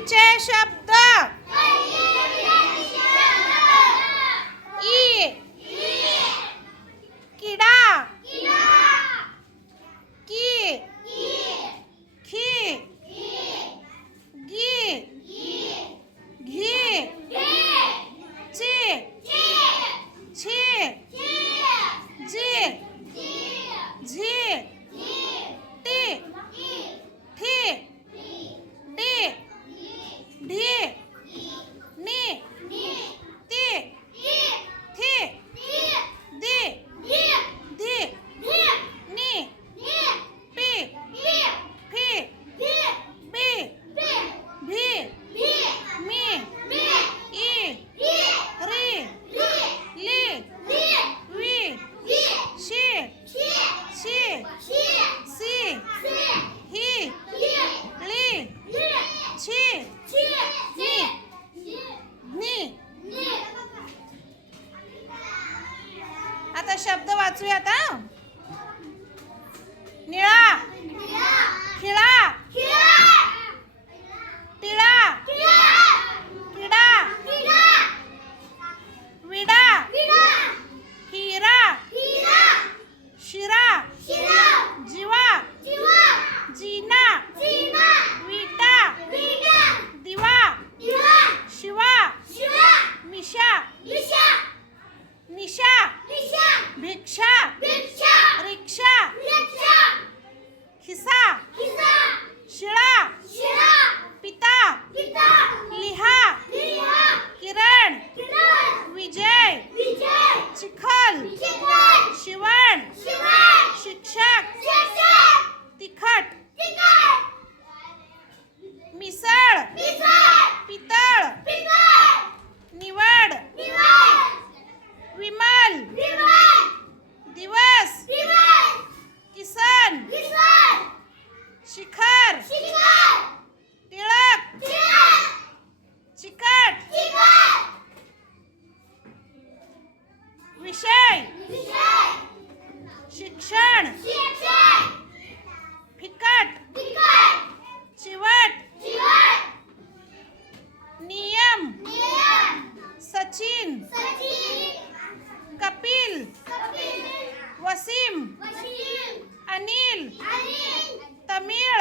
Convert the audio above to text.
कैरीचे शब्द शब्द वाचूया आता निळा खिळा शिक्षण. फिकट. चिवट. नियम. सचिन. कपिल. वसीम. अनिल. तमिळ.